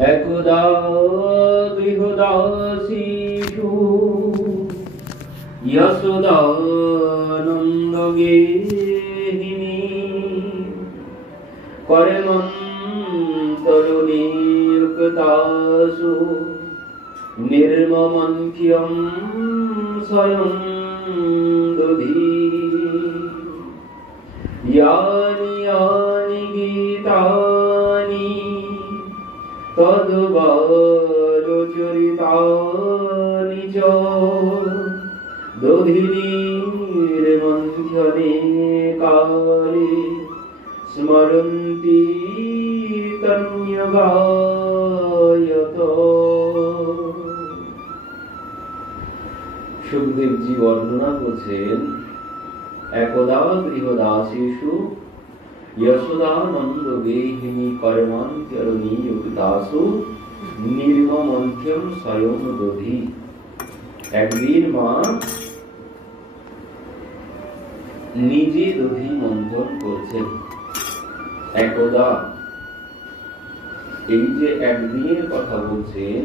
একদা গৃহদাসীষু যশোদানন্দ গেহিনী করমন্তরুণীর্কৃতাসু নির্মমন্থ্যং স্বয়ং দধি यानि यानि गीतानि तद्बालचरितानि च दधिनीर्मन्थने काले स्मरन्ति तन्यगायत। সুখদেব জি বর্ণনা করছেন, একদা গৃহদাসীষু যশোদানন্দ গেহিনী করমান্ত্যরুণী যুক্তাসু নির্মমন্থ্যং স্বয়ং দধি। একদিন মা নিজে দধি মন্থন করছেন। একদা, এই যে একদিনের কথা বলছেন,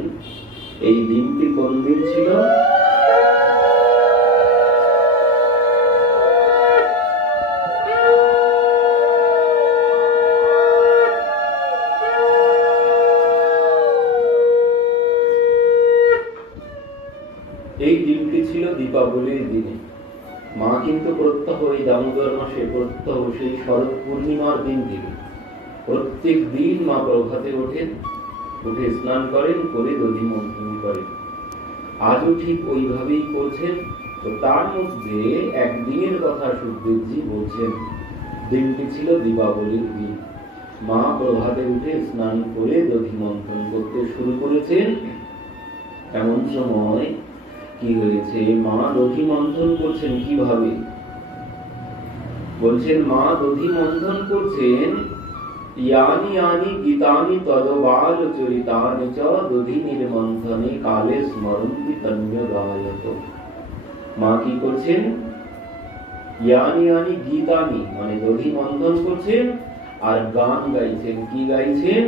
এই দিনটি কোন দিন ছিল? এই দিনটি ছিল দীপাবলির দিনে। মা কিন্তু প্রত্যহ এই দামোদর মাসে প্রত্যহ সেই শরৎ পূর্ণিমার দিন থেকে প্রত্যেক দিন মা প্রভাতে ওঠেন, উঠে স্নান করেন, করে দধি মন্থন করেন। আজও ঠিক ওইভাবেই করছেন। তো তার মধ্যে একদিনের কথা সুখদেবজি বলছেন। দিনটি ছিল দীপাবলির দিন। মা প্রভাতে উঠে স্নান করে দধি মন্থন করতে শুরু করেছেন। এমন সময় কি হয়েছে, মা দধি মন্থন করছেন কিভাবে? বলছেন মা দধি মন্থন করছেন, ইয়ানি ইয়ানি গীতানি তদবালচরিতানি চ দধিনির্মন্থনে কালে স্মরন্তি তন্যগায়ত। মা কি করছেন? ইয়ানি ইয়ানি গীতানি মানে দধি মন্থন করছেন আর গান গাইছেন। কি গাইছেন?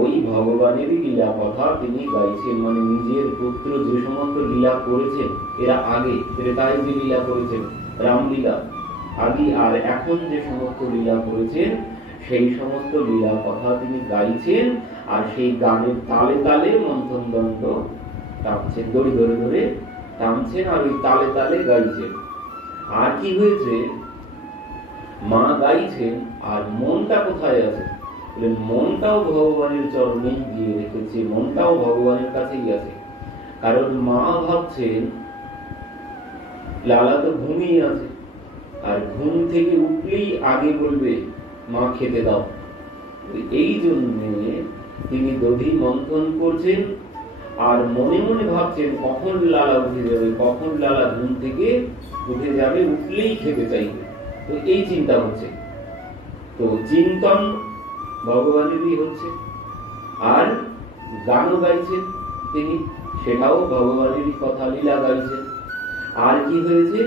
ওই ভগবানেরই লীলা কথা তিনি গাইছেন। মানে নিজের পুত্র যে সমস্ত লীলা করেছেন এরা আগে, ত্রেতায় যে লীলা করেছেন রামলীলা আগে, আর এখন যে সমস্ত লীলা করেছেন সেই সমস্ত লীলা কথা তিনি গাইছেন। আর সেই গানের তালে তালে মন্থন দণ্ড টানছেন, দড়ি ধরে ধরে টানছেন আর ওই তালে তালে গাইছেন। আর কি হয়েছে, মা গাইছেন আর মনটা কোথায় আছে? মনটাও ভগবানের চরণেই দিয়ে রেখেছে, মনটাও ভগবানের কাছেই আছে। কারণ মা ভাবছেন লালা তো ঘুমিয়ে আছে, আর ঘুম থেকে উঠলেই আগে বলবে মা খেতে দাও। এই জন্যে তিনি দধি মন্থন করছেন আর মনে মনে ভাবছেন কখন লালা উঠে যাবে, কখন লালা ঘুম থেকে উঠে যাবে, উঠলেই খেতে চাইবে। তো এই চিন্তা হচ্ছে। তো চিন্তন ভগবানেরই হচ্ছে। আর গানও গাইছেন তিনি, সেটাও ভগবানেরই কথা, লীলা গাইছেন। আর কি হয়েছে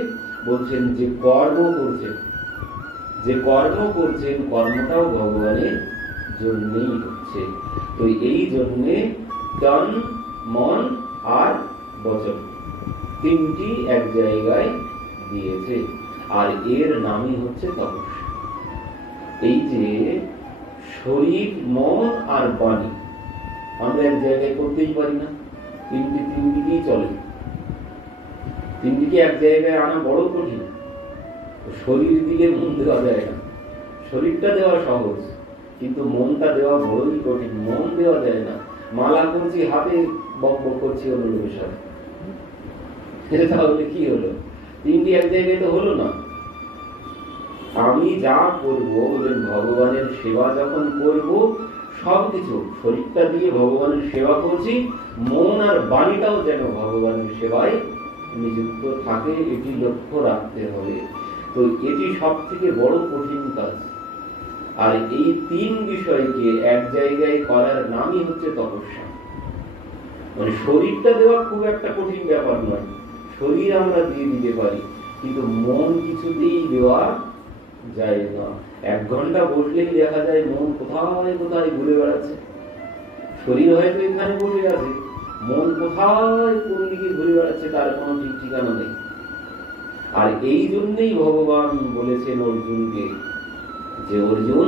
বলছেন, যে কর্ম করছেন, যে কর্ম করছেন কর্মটাও ভগবানের জন্যই হচ্ছে। তো এই জন্যে তন, মন আর বচন তিনটি এক জায়গায় দিয়েছে। আর এর নামই হচ্ছে তপস্যা। এই যে শরীর, মন আর বাণী আমরা এক জায়গায় করতেই পারি না। তিন দিকেই চলে। তিনটিকে এক জায়গায় আনা বড় কঠিন। শরীর দিলে মন দেওয়া যায় না। শরীরটা দেওয়া সহজ, কিন্তু মনটা দেওয়া বড়ই কঠিন। মন দেওয়া যায় না। মালা করছি হাতে, বক বক করছি অন্য লোকের সাথে, তাহলে কি হলো? তিনটি এক জায়গায় তো হলো না। আমি যা করবো, ভগবানের সেবা যখন করব, সবকিছু শরীরটা দিয়ে ভগবানের সেবা করছি, মন আর বাণীটাও যেন ভগবানের সেবায় নিযুক্ত থাকে, এটি লক্ষ্য রাখতে হবে। তো এটি সব থেকে বড় কঠিন কাজ। আর এই তিন বিষয়কে এক জায়গায় করার নামই হচ্ছে তপস্যা। মানে শরীরটা দেওয়া খুব একটা কঠিন ব্যাপার নয়, শরীর আমরা দিয়ে দিতে পারি, কিন্তু মন কিছুতেই দেওয়া যায় না। 1 ঘন্টা বসলেই দেখা যায় মন কোথায় কোথায় ঘুরে বেড়াচ্ছে। শরীর হয়তো এখানে বসে আছে, মন কোথায় কোন দিকে ঘুরে বেড়াচ্ছে তার কোনো ঠিক ঠিকানা নেই। আর এই জন্যই ভগবান বলেছেন অর্জুনকে যে অর্জুন,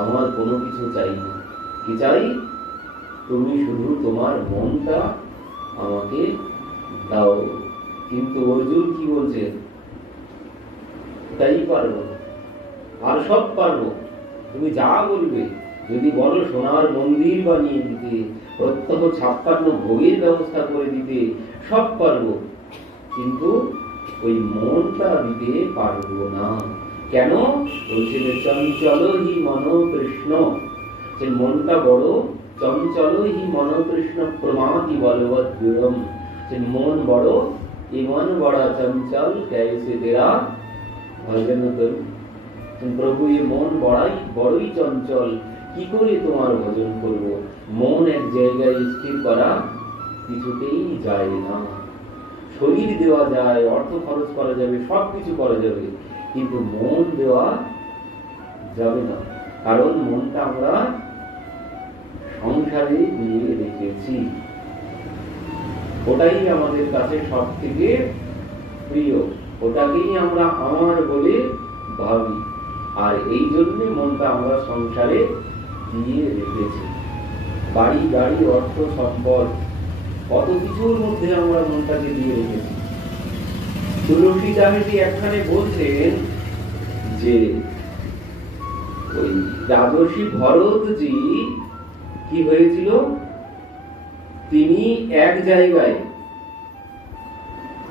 আমার কোনো কিছু চাই না, কি চাই? তুমি শুধু তোমার মনটা আমাকে দাও। কিন্তু অর্জুন কি বলছে? তাই পারবো, আর সব পারবো, তুমি যা বলবে। যদি বলো সোনার মন্দির বানিয়ে দিতে, প্রত্যহ 56 ভোগের ব্যবস্থা করে দিতে, সব পারবো, কিন্তু ওই মনটা দিতে পারবো না। কেন? বলছিল চঞ্চল হি মনোকৃষ্ণ, যে মনটা বড় চঞ্চল হি মনোকৃষ্ণ প্রমাতি বলবৎ দৃঢ়ম, যে মন বড়, এই মন বড়া চঞ্চল कैसे तेरा ভজন করুন। প্রভু এই মন বড়ই চঞ্চল, কি করে তোমার ভজন করব? মন এক জায়গায় স্থির করা কিছুতেই যায় না। শরীর দেওয়া যায়, অর্থ খরচ করা যাবে, সবকিছু করা যাবে, কিন্তু মন দেওয়া যাবে না। কারণ মনটা আমরা সংসারে দিয়ে রেখেছি, ওটাই আমাদের কাছে সব থেকে প্রিয়, ওটাকেই আমরা আমার বলে ভাবি। আর এই জন্য মনটা আমরা সংসারে দিয়ে রেখেছি। বাড়ি গাড়ি অর্থ সম্পদ কত কিছুর মধ্যে আমরা মনটাকে দিয়ে রেখেছি। তুলসীদাসজি একখানে বলছেন যে ওই রাজর্ষি ভরতজি কি হয়েছিল, তিনি এক জায়গায়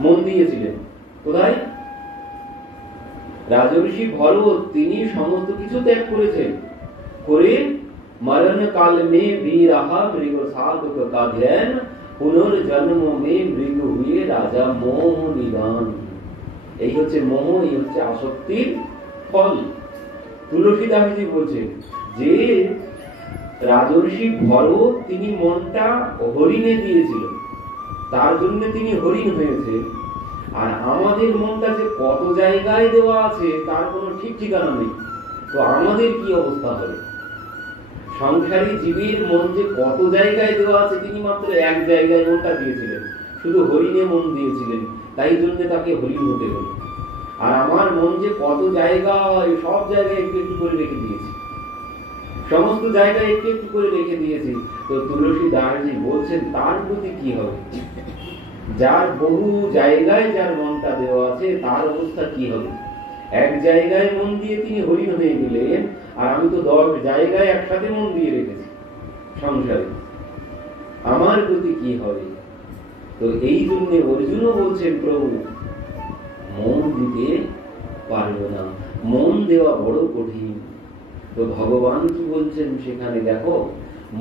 মন দিয়েছিলেন। কোথায়? রাজর্ষি ভরত তিনি সমস্ত কিছু ত্যাগ করেছেন, করে মরণ কাল মে भी रहा मृग साधक का ध्यान, पुनर्जन्म में मृग हुए राजा मोह निदान। এই হচ্ছে মোহ, এই হচ্ছে আসক্তির ফল। তুলসীদাসজি বলছেন যে রাজর্ষি ভরত তিনি মনটা হরিণে দিয়েছিল, তার জন্য তিনি হরিণ হয়েছে। আর আমাদের মনটা যে কত জায়গায় দেওয়া আছে তার কোনো ঠিক ঠিকানা নেই, তো আমাদের কি অবস্থা হবে? সংসারী জীবের মন যে কত জায়গায় দেওয়া আছে, তিনি মাত্র এক জায়গায় মনটা দিয়েছিলেন, শুধু হরিণে মন দিয়েছিলেন, তাই জন্য তাকে হরিণ হতে হলো। আর আমার মন যে কত জায়গায়, সব জায়গায় একটু একটু করে রেখে দিয়েছি, সমস্ত জায়গায় একটু একটু করে রেখে দিয়েছি। তো তুলসীদাসজি বলছেন তার প্রতি কি হবে? যার বহু জায়গায় যার মনটা দেওয়া আছে তার অবস্থা কি হবে? এক জায়গায় মন দিয়ে তিনি হরিণ হয়ে গেলেন, আর আমি তো 10 জায়গায় একসাথে মন দিয়ে রেখেছি সংসারে, আমার প্রতি কি হবে? তো এই জন্য অর্জুনও বলছেন প্রভু মন দিতে পারবে না, মন দেওয়া বড় কঠিন। তো ভগবান কি বলছেন সেখানে দেখো,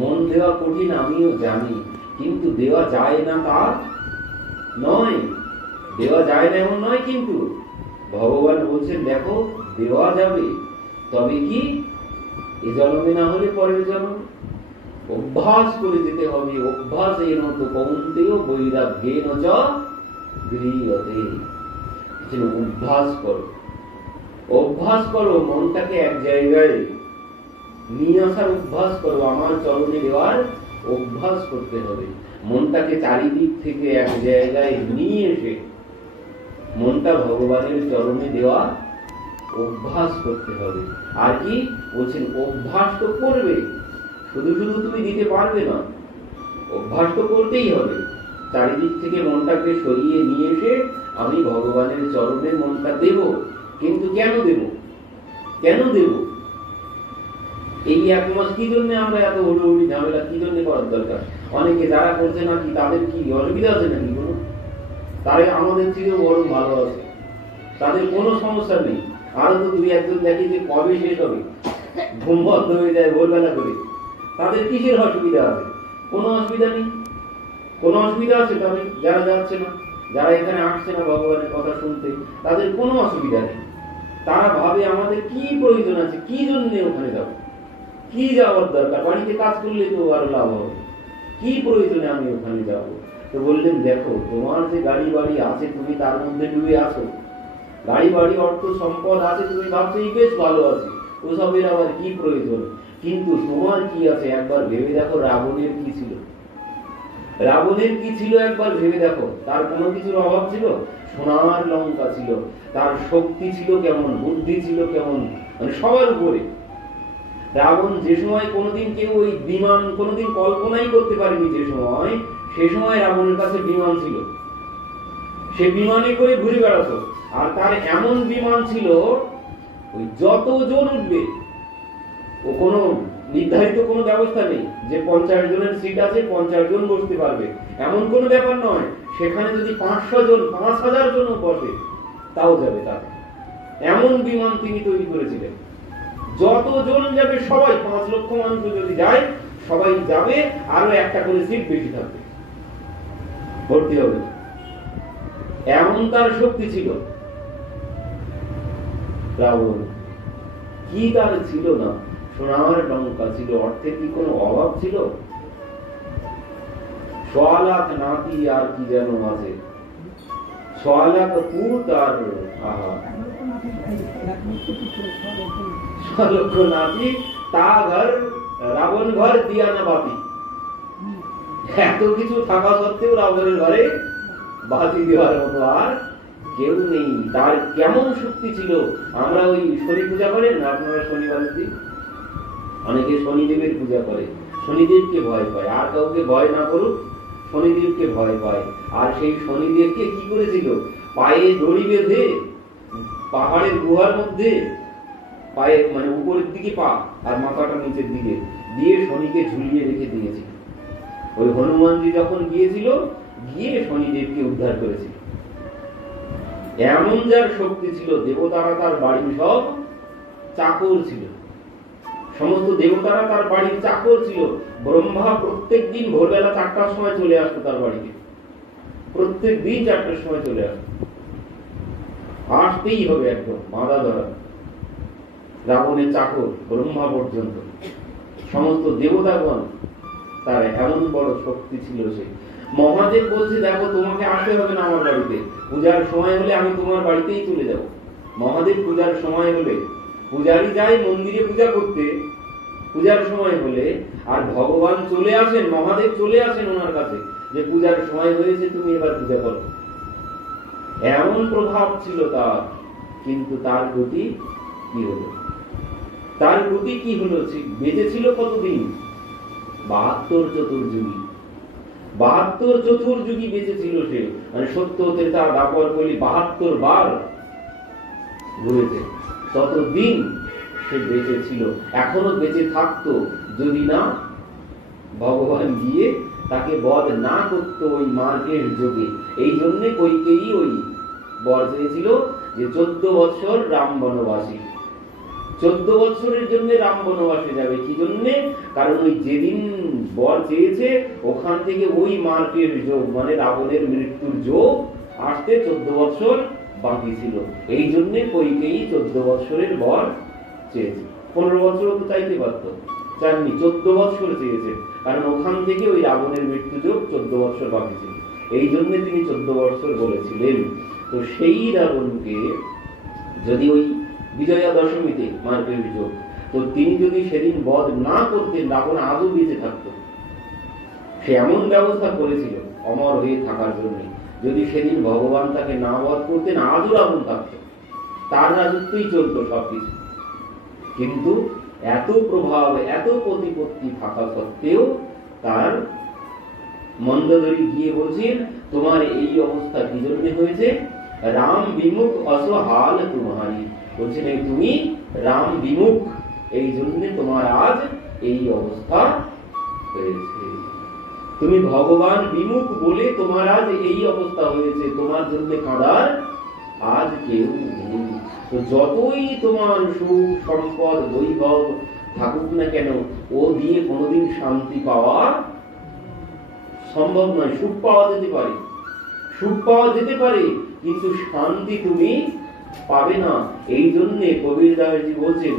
মন দেওয়া কঠিন আমিও জানি, কিন্তু দেওয়া যায় না তা নয়, দেওয়া যায় না এমন নয়, কিন্তু ভগবান বলছেন দেখো দেওয়া যাবে, তবে কি এ জন্মে না হলে পরের জন্মে। অভ্যাস করে যেতে হবে, অভ্যাসেন তো কৌন্তেয় বৈরাগ্যেন চ গৃহ্যতে। অভ্যাস করো, অভ্যাস করো, মনটাকে এক জায়গায় নিয়ে আসার অভ্যাস করো, আমার চরণে দেওয়ার অভ্যাস করতে হবে। মনটাকে চারিদিক থেকে এক জায়গায় নিয়ে এসে মনটা ভগবানের চরণে দেওয়া অভ্যাস করতে হবে। আর কি বলছেন? অভ্যাস তো করবে, শুধু শুধু তুমি দিতে পারবে না, অভ্যাস তো করতেই হবে। চারিদিক থেকে মনটাকে সরিয়ে নিয়ে এসে আমি ভগবানের চরণে মনটা দেব। কিন্তু কেন দেব? কেন দেব? এই 1 মাস কি জন্য আমরা এত হুড়োহুড়ি ঝামেলা কি জন্য করার দরকার? অনেকে যারা করছে নাকি তাদের কি অসুবিধা আছে নাকি কোনো? তারা আমাদের থেকেও বরং ভালো আছে, তাদের কোনো সমস্যা নেই। আরো তো 2-1 দেখি যে কবে শেষ হবে, ঘুম বন্ধ হয়ে যায় ভোরবেলা করে, তাদের কিসের অসুবিধা আছে? কোনো অসুবিধা নেই। কোনো অসুবিধা আছে তবে যারা যাচ্ছে না, যারা এখানে আসছে না ভগবানের কথা শুনতে, তাদের কোনো অসুবিধা নেই। তারা ভাবে আমাদের কি প্রয়োজন আছে, কি জন্য ওখানে যাবো, কি যাওয়ার দরকার, বাড়িতে কাজ করলে তো আরো লাভ হবে, কি প্রয়োজনে আমি ওখানে যাব? তো বললেন দেখো তোমার যে গাড়ি বাড়ি আছে তুমি তার মধ্যে ডুবে আছো, গাড়ি বাড়ি অর্থ সম্পদ আছে, তুমি ভাবছো এই বেশ ভালো আছে, ওসবের আবার কি প্রয়োজন? কিন্তু তোমার কি আছে একবার ভেবে দেখো, রাবণের কি ছিল? রাবণের কি ছিল একবার ভেবে দেখো। তার কোনো কিছুর অভাব ছিল? সোনার লঙ্কা ছিল। তার শক্তি ছিল কেমন, বুদ্ধি ছিল কেমন, মানে সবার উপরে। রাবণ যে সময় কোনোদিন কেউ ওই বিমান কোনোদিন কল্পনাই করতে পারেনি, যে সময়, সে সময় রাবণের কাছে বিমান ছিল। সে বিমানে করে ঘুরে বেড়াতো। আর তার এমন বিমান ছিল, ওই যতজন উঠবে, ও কোনো নির্ধারিত কোনো ব্যবস্থা নেই যে 50 জনের সিট আছে, 50 জন বসতে পারবে, এমন কোনো ব্যাপার নয়। সেখানে যদি 500 জন, 5000 জনও বসে, তাও যাবে তার। এমন বিমান তিনি তৈরি করেছিলেন। যতজন যাবে সবাই, 5 লক্ষ মানুষ যদি যায়, সবাই যাবে, আরো একটা করে সিট বেশি থাকবে, ভর্তি হবে। এমন তার শক্তি ছিল। রাবণ কি তার ছিল না? সোনার লঙ্কা ছিল, অর্থের কি কোনো অভাব ছিল? 1.25 লাখ নাতি আর কি যেন আছে, 1.25 লাখ পুত আর 1.25 লক্ষ নাতি, তা ঘর রাবণ ঘর দিয়া না বাতি। এত কিছু থাকা সত্ত্বেও রাবণের ঘরে বাতি দেওয়ার মতো আর কেউ নেই। তার কেমন শক্তি ছিল! আমরা ওই শনি পূজা করেন, আপনারা শনিবারের দিন অনেকে শনিদেবের পূজা করে, শনিদেবকে ভয় পায়। আর কাউকে ভয় না করুক, শনিদেবকে ভয় পায়। আর সেই শনিদেবকে কি করেছিল? পায়ে দড়ি বেঁধে পাহাড়ের গুহার মধ্যে, পায়ে মানে উপরের দিকে পা আর মাথাটা নিচের দিকে দিয়ে শনিকে ঝুলিয়ে রেখে দিয়েছিল। ওই হনুমানজি যখন গিয়েছিল, গিয়ে শনিদেবকে উদ্ধার করেছিল। এমন যার শক্তি ছিল, দেবতারা তার বাড়ির সব চাকর ছিল। সমস্ত দেবতারা তার বাড়ির চাকর ছিল। ব্রহ্মা প্রত্যেক দিন ভোরবেলা 4টার সময় চলে আসতো তার বাড়িতে, প্রত্যেক দিন 4টার সময় চলে আসতো। আসতেই হবে, একদম বাঁধা ধরা। রাবণের চাকর ব্রহ্মা পর্যন্ত, সমস্ত দেবতাগণ, তার এমন বড় শক্তি ছিল। সে মহাদেব বলছে, দেখো তোমাকে আসতে হবে না আমার বাড়িতে, পূজার সময় হলে আমি তোমার বাড়িতেই চলে যাব। মহাদেব পূজার সময় হলে, পূজারি যায় মন্দিরে পূজা করতে পূজার সময় হলে, আর ভগবান চলে আসেন, মহাদেব চলে আসেন ওনার কাছে, যে পূজার সময় হয়েছে, তুমি এবার পূজা করো। এমন প্রভাব ছিল তার। কিন্তু তার গতি কি হলো? তার গতি কি হলো? বেঁচে ছিল কতদিন? 72 চতুর্যুগী। 72 চতুর্যুগী বেঁচে ছিল সে, মানে সত্য, ত্রেতা, দ্বাপর, কলি 72 বার ঘুরেছে। ততদিন সে বেঁচে ছিল, এখনো বেঁচে থাকতো, যদি না ভগবান গিয়ে তাকে বধ না করতো ওই মার্গের যোগে। এই জন্য কইকেয়ী ওই বর চেয়েছিল যে 14 বছর রাম বনবাসী। 14 বছরের জন্য রাম বনবাসে যাবে। কি জন্যে? কারণ ওই যেদিন বর চেয়েছে, ওখান থেকে ওই মার্গের যোগ, মানে রাবণের মৃত্যুর যোগ আসতে 14 বছর বাকি ছিল। এই জন্য কইকেয়ী 14 বছরের বর চেয়েছে। 15 বছর তো চাইতে পারত, চাননি, 14 বছর চেয়েছে। কারণ ওখান থেকে ওই রাবণের মৃত্যু যোগ 14 বছর বাকি ছিল। এই জন্য তিনি 14 বছর বলেছিলেন। তো সেই রাবণকে যদি ওই বিজয়া দশমীতে মার্গের যোগ, তো তিনি যদি সেদিন বধ না করতেন, রাবণ আজও বেঁচে থাকত। সে এমন ব্যবস্থা করেছিল অমর হয়ে থাকার জন্য। যদি সেদিন ভগবান তাকে না বধ করতেন, আজও রাবণ থাকত, তার রাজত্বই চলত সবকিছু। কিন্তু এত প্রভাব, এত প্রতিপত্তি থাকা সত্ত্বেও তার মন্দোদরী গিয়ে বলছেন, তোমার এই অবস্থা কি জন্য হয়েছে? রাম বিমুখ অসহাল তোমারি। বলছেন, এই তুমি রাম বিমুখ, এই জন্য তোমার আজ এই অবস্থা হয়েছে। তুমি ভগবান বিমুখ বলে তোমার আজ এই অবস্থা হয়েছে। তোমার জন্য কাঁদার আজ কেউ নেই। তো যতই তোমার সুখ, সম্পদ, বৈভব থাকুক না কেন, ও দিয়ে কোনোদিন শান্তি পাওয়া সম্ভব নয়। সুখ পাওয়া যেতে পারে, সুখ পাওয়া যেতে পারে, কিন্তু শান্তি তুমি পাবে না। এই জন্য কবির দাসজি বলছেন,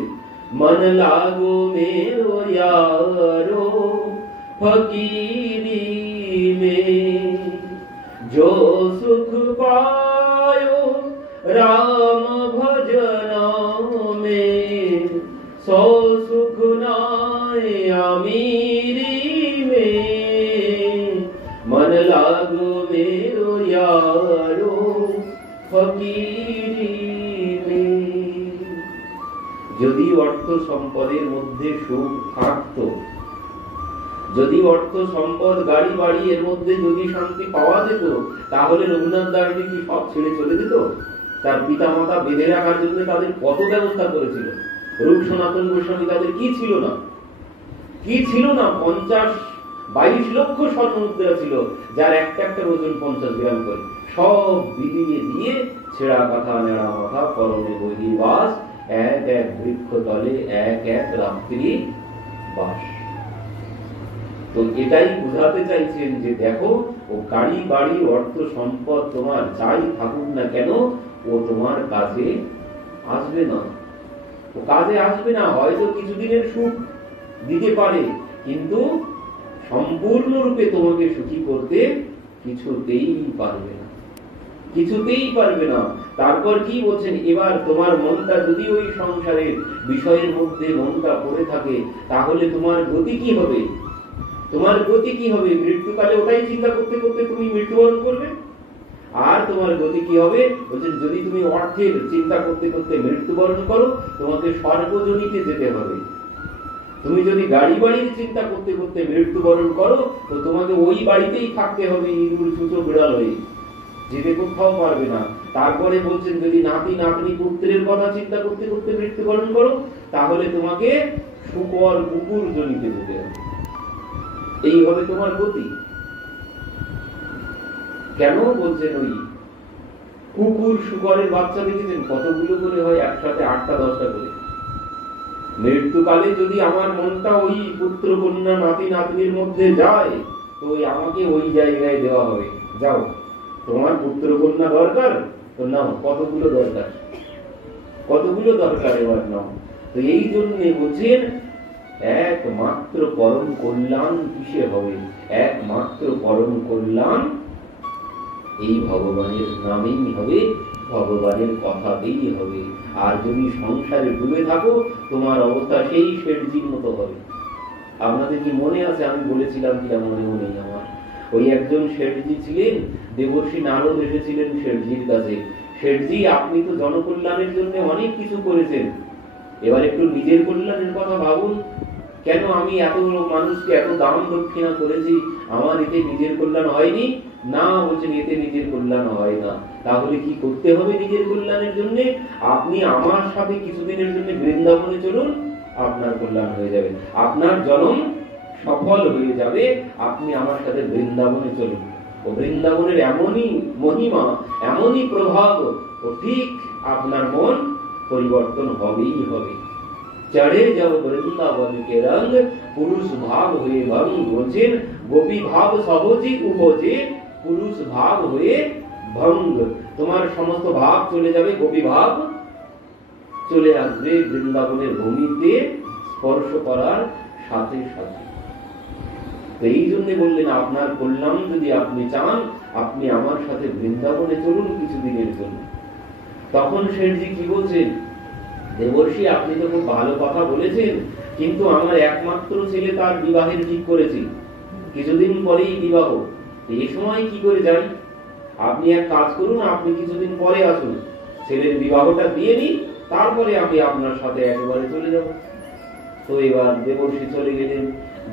মন লাগো মেরো यारो फकीरी में, जो सुख पायो राम भजन में, सो सुख ना मन लागो मेरो यारो फकीरी में। যদি অর্থ সম্পদের মধ্যে সুখ থাকতো, যদি অর্থ সম্পদ গাড়ি বাড়ি এর মধ্যে যদি শান্তি পাওয়া যেত, তাহলে রঘুনাথ দাস কি সব ছেড়ে চলে যেত? তার পিতা মাতা বেঁধে রাখার জন্য তাদের কত ব্যবস্থা করেছিল। রূপ সনাতন গোস্বামী তাদের কি ছিল না, কি ছিল না? 22 লক্ষ স্বর্ণ মুদ্রা ছিল, যার একটা একটা ওজন 50 গ্রাম করে। সব বিলিয়ে দিয়ে ছেঁড়া কথা নেড়া মাথা পরনে বহির্বাস, এক এক বৃক্ষ তলে এক এক রাত্রি বাস। তো এটাই বুঝাতে চাইছেন যে দেখো, ও গাড়ি বাড়ি অর্থ সম্পদ তোমার যাই থাকুক না কেন, ও তোমার কাজে আসবে না। ও কাজে আসবে না। হয়তো কিছুদিনের সুখ দিতে পারে, কিন্তু সম্পূর্ণরূপে তোমাকে সুখী করতে কিছুতেই পারবে না, কিছুতেই পারবে না। তারপর কি বলছেন, এবার তোমার মনটা যদি ওই সংসারের বিষয়ের মধ্যে মনটা পড়ে থাকে, তাহলে তোমার গতি কি হবে? তোমার গতি কি হবে? মৃত্যুকালে ওটাই চিন্তা করতে করতে তুমি মৃত্যুবরণ করবে। আর তোমার গতি কি হবে? বলছেন, যদি তুমি অর্থের চিন্তা করতে করতে মৃত্যুবরণ করো, তোমাকে স্বর্গজনিতে যেতে হবে। তুমি যদি গাড়ি বাড়ির চিন্তা করতে করতে মৃত্যুবরণ করো, তো তোমাকে ওই বাড়িতেই থাকতে হবে, ইঁদুর ছুঁচো বিড়াল হয়ে, যেতে কোথাও পারবে না। তারপরে বলছেন, যদি নাতি নাতনি পুত্রের কথা চিন্তা করতে করতে মৃত্যুবরণ করো, তাহলে তোমাকে শুকর কুকুর জনিতে যেতে হবে। এই হবে তোমার গতি। কেন বলছেন, ওই কুকুর শুকরের বাচ্চা দেখেছেন কতগুলো করে হয়? একসাথে 8টা 10টা করে। মৃত্যুকালে যদি আমার মনটা ওই পুত্র কন্যা নাতি নাতনির মধ্যে যায়, তো আমাকে ওই জায়গায় দেওয়া হবে। যাও, তোমার পুত্র কন্যা দরকার, তো নাও, কতগুলো দরকার, কতগুলো দরকার, এবার নাও। তো এই জন্য বলছেন, একমাত্র পরম কল্যাণ কিসে হবে? একমাত্র পরম কল্যাণ এই ভগবানের নামেই হবে, ভগবানের কথাতেই হবে। আর যদি সংসারে ডুবে থাকো, তোমার অবস্থা সেই শেঠজির মতো হবে। আপনাদের কি মনে আছে? আমি বলেছিলাম কিনা মনেও নেই আমার। ওই একজন শেঠজি ছিলেন, দেবর্ষী নারদ এসেছিলেন শেঠজির কাছে। শেঠজি, আপনি তো জনকল্যাণের জন্য অনেক কিছু করেছেন, এবার একটু নিজের কল্যাণের কথা ভাবুন। কেন আমি এত মানুষকে এত দান দক্ষিণা করেছি, আমার এতে নিজের কল্যাণ হয়নি? না, বলছেন, এতে নিজের কল্যাণ হয় না। তাহলে কি করতে হবে নিজের কল্যাণের জন্য? আপনি আমার সাথে কিছুদিনের জন্য বৃন্দাবনে চলুন, আপনার কল্যাণ হয়ে যাবে, আপনার জন্ম সফল হয়ে যাবে। আপনি আমার সাথে বৃন্দাবনে চলুন। ও বৃন্দাবনের এমনই মহিমা, এমনই প্রভাব, ও ঠিক আপনার মন পরিবর্তন হবেই হবে। চড়ে যাও বৃন্দাবন কে রঙ, পুরুষ ভাব হয়ে ভঙ্গ। বলছেন, গোপী ভাব সহজে উপজে, পুরুষ ভাব হয়ে ভঙ্গ। তোমার সমস্ত ভাব চলে যাবে, গোপী ভাব চলে আসবে বৃন্দাবনের ভূমিতে স্পর্শ করার সাথে সাথে। এই জন্য বললেন, আপনার কল্যাণ যদি আপনি চান, আপনি আমার সাথে বৃন্দাবনে চলুন কিছুদিনের জন্য। তখন শেঠজি কি বলছেন, দেবর্ষী, আপনি তো খুব ভালো কথা বলেছেন, কিন্তু আমার একমাত্র ছেলে, তার বিবাহের ঠিক করেছি, কিছুদিন পরেই বিবাহ। এই সময় কি করে যাই? আপনি এক কাজ করুন, আপনি কিছুদিন পরে আসুন, ছেলের বিবাহটা দিয়ে নি, তারপরে আমি আপনার সাথে একেবারে চলে যাব। তো এবার দেবর্ষী চলে গেলেন।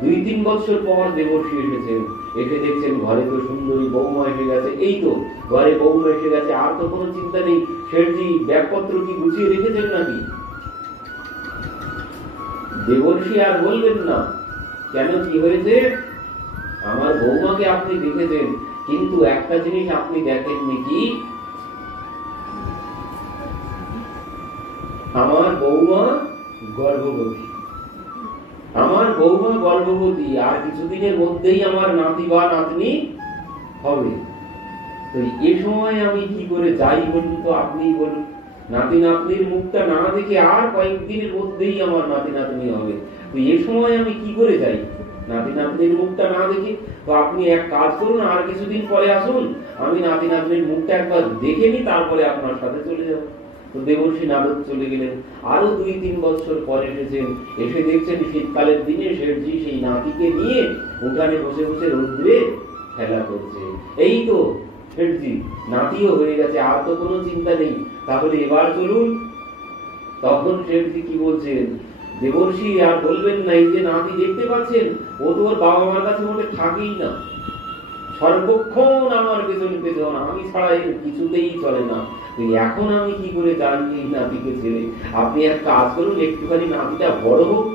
2-3 বছর পর দেবর্ষী এসেছেন। এসে দেখছেন ঘরে তো সুন্দরী বৌমা এসে গেছে। এই তো ঘরে বৌমা এসে গেছে, আর তো কোনো চিন্তা নেই। শেঠজি ব্যাগপত্র কি গুছিয়ে রেখেছেন নাকি? দেবর্ষী আর বলবেন না। কেন, কি হয়েছে? আমার বৌমাকে আপনি দেখেছেন, কিন্তু একটা জিনিস আপনি দেখেননি, কি? আমার বৌমা গর্ভবতী। আমার বৌমা গর্ভবতী, আর কিছুদিনের মধ্যেই আমার নাতি বা নাতনি হবে। তো এই সময় আমি কি করে যাই বলুন তো, আপনি বলুন। নাতি নাতনির মুখটা না দেখে আর কয়েকদিনের মধ্যেই আমার নাতি নাতনি হবে। তো এই সময় আমি কি করে যাই নাতি নাতনির মুখটা না দেখে? তো আপনি এক কাজ করুন, আর কিছুদিন পরে আসুন, আমি নাতি নাতনির মুখটা একবার দেখে নি, তারপরে আপনার সাথে চলে যাব। তো দেবর্ষী নারদ চলে গেলেন। আরো 2-3 বছর পরে এসেছেন। এসে দেখছেন শীতকালের দিনে শেঠজি সেই নাতিকে নিয়ে উঠানে বসে বসে রৌদ্রে খেলা করছে। এই তো শেঠজি, নাতিও হয়ে গেছে, আর তো কোনো চিন্তা নেই, তাহলে এবার চলুন। তখন শেঠজি কি বলছেন, দেবর্ষি আর বলবেন না, এই যে নাতি দেখতে পাচ্ছেন, ও তো ওর বাবা মার কাছে মোটে থাকেই না, সর্বক্ষণ আমার পেছন পেছন, আমি ছাড়া এর কিছুতেই চলে না। এখন আমি কি করে জানি এই নাতিকে ছেড়ে? আপনি এক কাজ করুন, একটুখানি নাতিটা বড় হোক,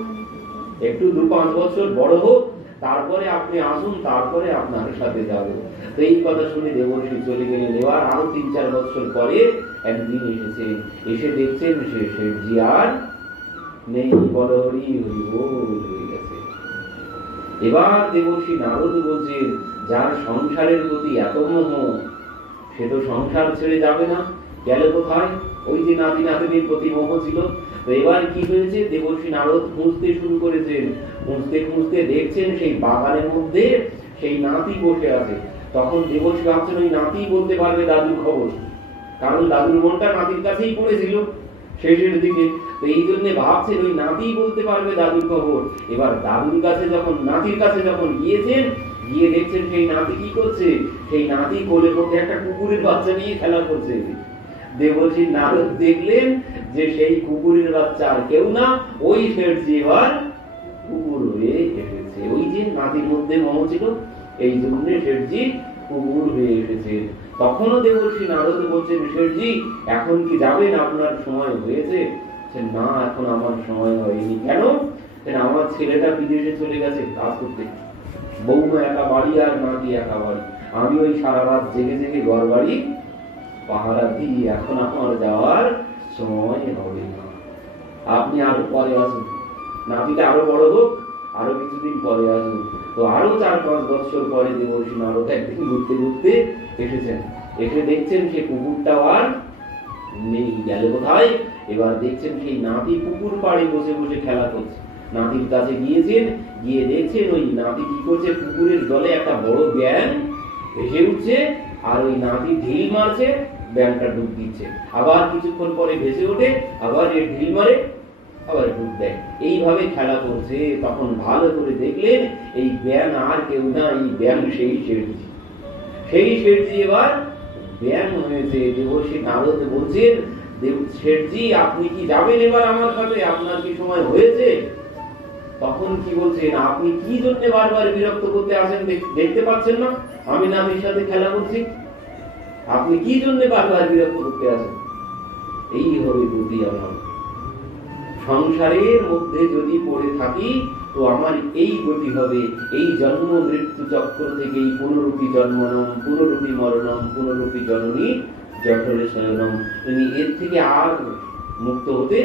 একটু 2-5 বছর বড় হোক, তারপরে আপনি আসুন, তারপরে আপনার সাথে যাব। তো এই কথা শুনে দেবর্ষি চলে গেলেন। এবার আরো 3-4 বছর পরে একদিন এসেছেন, এসে দেখছেন সে শেঠজি আর নেই, বড় হরি হরি বল হয়ে গেছে। এবার দেবর্ষি নারদ বলছেন, যার সংসারের প্রতি এত মোহ, সে তো সংসার ছেড়ে যাবে না, গেলে কোথায়? ওই যে নাতি নাতির প্রতি মোহ ছিল। তো এবার কি হয়েছে, দেবর্ষি নারদ খুঁজতে শুরু করেছেন, খুঁজতে খুঁজতে দেখছেন সেই বাগানের মধ্যে সেই নাতি বসে আছে। তখন দেবর্ষি ভাবছেন ওই নাতি বলতে পারবে দাদুর খবর, কারণ দাদুর মনটা নাতির কাছেই পড়েছিল শেষের দিকে। তো এই জন্য ভাবছেন ওই নাতি বলতে পারবে দাদুর খবর। এবার দাদুর কাছে যখন, নাতির কাছে যখন গিয়েছেন, গিয়ে দেখছেন সেই নাতি কি করছে, সেই নাতি কোলের মধ্যে একটা কুকুরের বাচ্চা নিয়ে খেলা করছে। দেবর্ষি নারদ দেখলেন যে সেই কুকুরের বাচ্চা আর কেউ না, ওই শেঠজি এবার কুকুর হয়ে এসেছে। ওই যে নাতির মধ্যে মোহ ছিল, এই জন্য শেঠজি কুকুর হয়ে এসেছে। তখনও দেবর্ষি নারদ বলছেন, শেঠজি এখন কি যাবেন, আপনার সময় হয়েছে? না, এখন আমার সময় হয়নি। কেন? আমার ছেলেটা বিদেশে চলে গেছে কাজ করতে, বৌমা একা বাড়ি আর নাতি একা বাড়ি, আমি ওই সারা রাত জেগে জেগে ঘর বাড়ি পাহারা দিই, এখন আমার যাওয়ার সময় হবে না, আপনি আরো পরে আসুন, নাতিটা আরো বড় হোক, আরো কিছুদিন পরে আসুন। তো আরো 4-5 বছর পরে দেবর্ষি নারদ একদিন ঘুরতে ঘুরতে এসেছেন, এসে দেখছেন সে কুকুরটাও আর নেই, গেল কোথায়? এবার দেখছেন সেই নাতি পুকুর পাড়ে বসে বসে খেলা করছে। নাতির কাছে গিয়েছেন, গিয়ে দেখছেন ওই নাতি কি করছে, পুকুরের জলে একটা বড় ব্যাঙ ভেসে উঠছে, আর ওই নাতি ঢিল মারছে, ব্যাঙটা ডুব দিচ্ছে, আবার কিছুক্ষণ পরে ভেসে ওঠে, আবার এর ঢিল মারে, আবার ডুব দেয়, এইভাবে খেলা করছে। তখন ভালো করে দেখলেন এই ব্যাঙ আর কেউ না, এই ব্যাঙ সেই শেঠজি। সেই শেঠজি এবার ব্যাঙ হয়েছে। দেবর্ষি নারদ বলছেন, শেঠজি আপনি কি যাবেন এবার আমার সাথে, আপনার কি সময় হয়েছে? তখন কি বলছেন, আপনি কি জন্য বারবার বিরক্ত করতে আসেন, দেখতে পাচ্ছেন না আমি নাতির সাথে খেলা করছি, আপনি কি জন্য বারবার বিরক্ত করতে আসেন? এই হবে বুদ্ধি আমার, সংসারের মধ্যে যদি পড়ে থাকি তো আমার এই গতি হবে, এই জন্ম মৃত্যু চক্র থেকে, এই পুনরূপী জন্মনম পুনরূপী মরণম পুনরূপী জননী জঠরে শয়নম, তুমি এর থেকে আর মুক্ত হতে